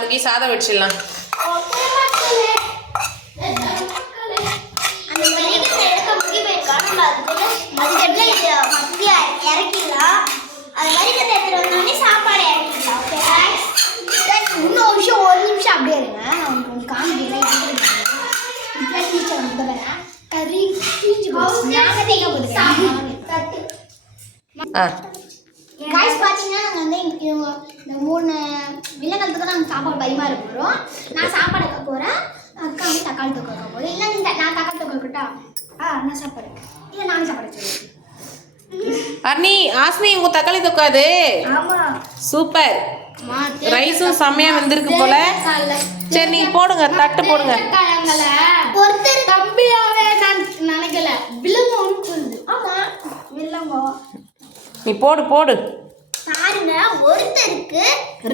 முகி சாதம் வச்சிடலாம். இறக்கிடலாம். அது மெழுகுல எடுத்துட்டு வந்தோடனே சாப்பாடு இறக்கிடலாம். ஓகே இன்னும் விஷயம் ஒரு நிமிஷம் அப்படியே இருங்க. நான் உங்களுக்கு டீச்சர் வந்து வரேன். கறி தீஞ்சு நாங்கள் காய்ஸ் பார்த்தீங்கன்னா நாங்கள் வந்து இங்க- இவங்க இந்த மூணு வில்லங்களுக்கு தான் நாங்கள் சாப்பாடு பரிமாற போகிறோம் நான் சாப்பாடு வைக்க போகிறேன் அக்கா வந்து தக்காளி தொக்கை வைக்க போகிறேன் இல்லை நீங்கள் நான் தக்காளி தொக்கை வைக்கட்டா ஆ நான் சாப்பாடு இல்லை நானும் சாப்பாடு வச்சுருவேன் அர்னி ஆஸ்னி உங்க தக்காளி தொக்காது ஆமாம் சூப்பர். ரைஸும் செம்மையா வெந்திருக்கு போல. சரி நீங்க போடுங்க தட்டு போடுங்க. ஒருத்தர் தம்பியாவே நான் நினைக்கல. விலங்கு ஆமா வில்லங்கோ நீ போடு போடு. பாருங்க ஒருத்தருக்கு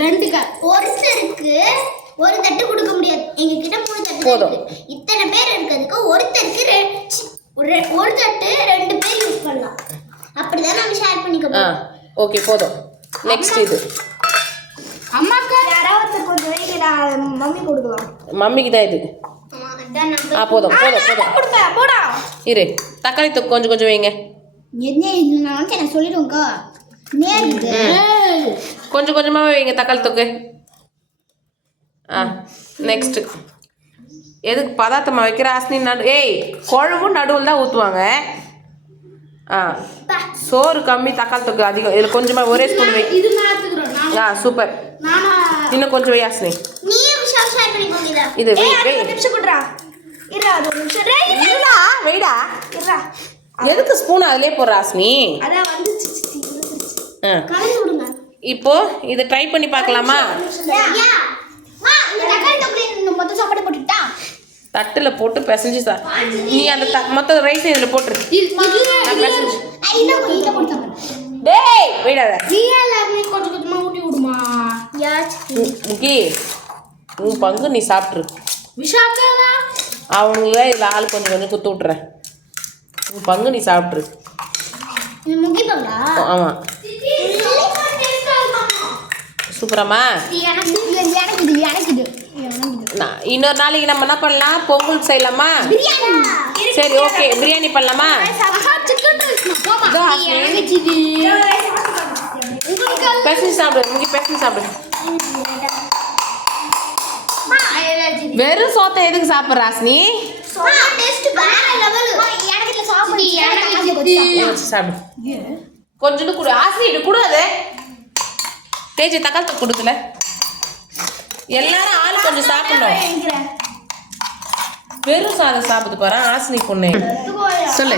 ரெண்டு ஒருத்தருக்கு ஒரு தட்டு கொடுக்க முடியாது. எங்க கிட்ட மூணு தட்டு தான். இருக்கு. இத்தனை பேர் இருக்கிறதுக்கு ஒருத்தருக்கு ஒரு தட்டு ரெண்டு பேர் யூஸ் பண்ணலாம். அப்படிதான் நம்ம ஷேர் பண்ணிக்க ஓகே போதும். நெக்ஸ்ட் இது. அம்மாக்கா யாராவது கொஞ்சம் வைக்கிறா மம்மி கொடுக்கலாம். மம்மிக்கு தான் இது. ஆ போதும் போதும் போதும். இரு தக்காளி தொக்கு கொஞ்சம் கொஞ்சம் வைங்க. என்ன நான் சொல்லிடுவேங்க்கா கொஞ்சம் கொஞ்சமாக வைங்க தக்காளி தொக்கு. ஆ நெக்ஸ்ட்டு எதுக்கு பதார்த்தமாக வைக்கிற ஆஸ்னி நடு ஏய் குழம்பும் நடுவில் தான் ஊற்றுவாங்க ஆ சோறு கம்மி தக்காளி தொக்கு அதிகம். இதில் கொஞ்சமாக ஒரே ஸ்பூன் வை. ஆ சூப்பர். இன்னும் கொஞ்சம் வை போகிறா இது வெயிடா எதுக்கு ஸ்பூன் அதிலே போடுற அதான் வந்து இப்போ இதை ட்ரை பண்ணி பார்க்கலாமா? தட்டில் போட்டு பிசைஞ்சு சா நீ அந்த த மொத்த ரைஸ் இதில் போட்டுரு. டேய் முக்கி உன் பங்கு நீ சாப்பிட்ரு அவனுங்கள இதில் ஆள் கொஞ்சம் கொஞ்சம் குத்து விட்றேன் உன் பங்கு நீ சாப்பிட்ரு ஆமாம் நான் இன்னொரு நாளைக்கு நம்ம என்ன பண்ணலாம்? பொங்கல் செய்யலாமா? சரி ஓகே. பிரியாணி பண்ணலாமா? பிசைஞ்சு சாப்பிடு. முக்கி பிசைஞ்சு சாப்பிடு. வெறும் சோத்தை எதுக்கு சாப்பிட்ற ராசினி? சாப்பிடு. கொஞ்சோண்டு கொடு ஆசி இது கொடு அது. தேஜி தக்காளி தொக்கு கொடுக்கல எல்லாரும் ஆள் கொஞ்சம் சாப்பிடணும். வெறும் சாதம் சாப்பிட்டு பாரு ஆசினி பொண்ணு. சொல்லு.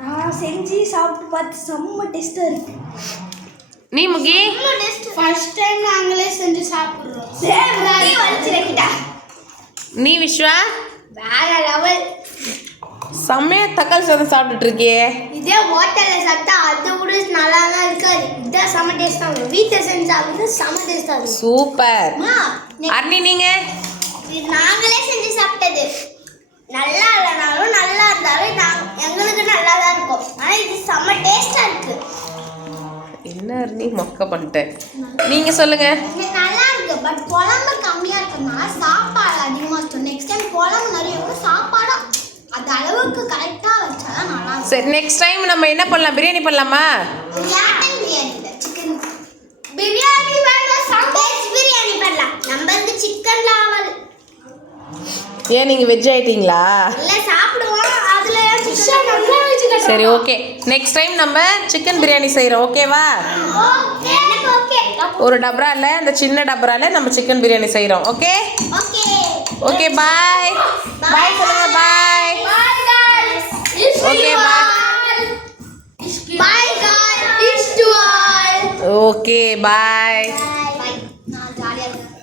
நான் செஞ்சு சாப்பிட்டு பார்த்து செம்ம டேஸ்டா இருக்கு. நீ முகி. ஃபர்ஸ்ட் டைம் நாங்களே செஞ்சு சாப்பிடுறோம். நீ வலிச்சிருக்கிட்டா நீ விஸ்வா வேற லெவல் செம்மையா தக்காளி சாதம் சாப்பிட்டுட்டு இருக்கியே. இதே ஹோட்டல்ல சாப்பிட்டா அதை விட நல்லா இருக்காது. இதான் செம்ம டேஸ்டா இருக்கும். வீட்டில் செஞ்சு சாப்பிட்டு செம்ம டேஸ்டா இருக்கும். சூப்பர். அர்ணி நீங்க? இது நாங்களே செஞ்சு சாப்பிட்டது. நல்லா இல்லைனாலும் நல்லா இருந்தாலும் நாங்க எங்களுக்கு நல்லா தான் இருக்கும். ஆனா இது செம்ம டேஸ்டா இருக்கு. என்ன அர்ணி மொக்க பண்ணிட்டேன் நீங்க சொல்லுங்க. இது நல்லா இருக்கு. பட் குழம்பு கம்மியா இருக்குன்னா சாப்பாடு அதிகமா இருக்கும். நெக்ஸ்ட் டைம் குழம்பு நிறைய இருக்கும். சாப்பாடும் அது அளவுக்கு கரெக்டா வச்சாதான் நல்லா சரி நெக்ஸ்ட் டைம் நம்ம என்ன பண்ணலாம்? பிரியாணி பண்ணலாமா? மட்டன் பிரியாணி இல்ல சிக்கன் பிரியாணி பண்ணலாம். நம்மளுக்கு சிக்கன் லாவல் ஏன் நீங்க வெஜ் ஆயிட்டீங்களா? இல்ல சாப்பிடுவோம். அதுல சிக்கன் நல்லா சரி ஓகே நெக்ஸ்ட் டைம் நம்ம சிக்கன் பிரியாணி செய்கிறோம் ஓகேவா ஓகே எனக்கு ஓகே. ஒரு டப்ரால இந்த சின்ன டப்ரால நம்ம சிக்கன் பிரியாணி செய்கிறோம் okay okay. Okay bye bye சொல்லுங்க ஓகே பாய் நான் ஜாலியா இருக்கேன்.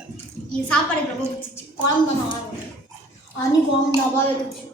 இது சாப்பாடு ரொம்ப குழம்பு நல்லா அன்னி குழம்பு டப்பாவே வச்சு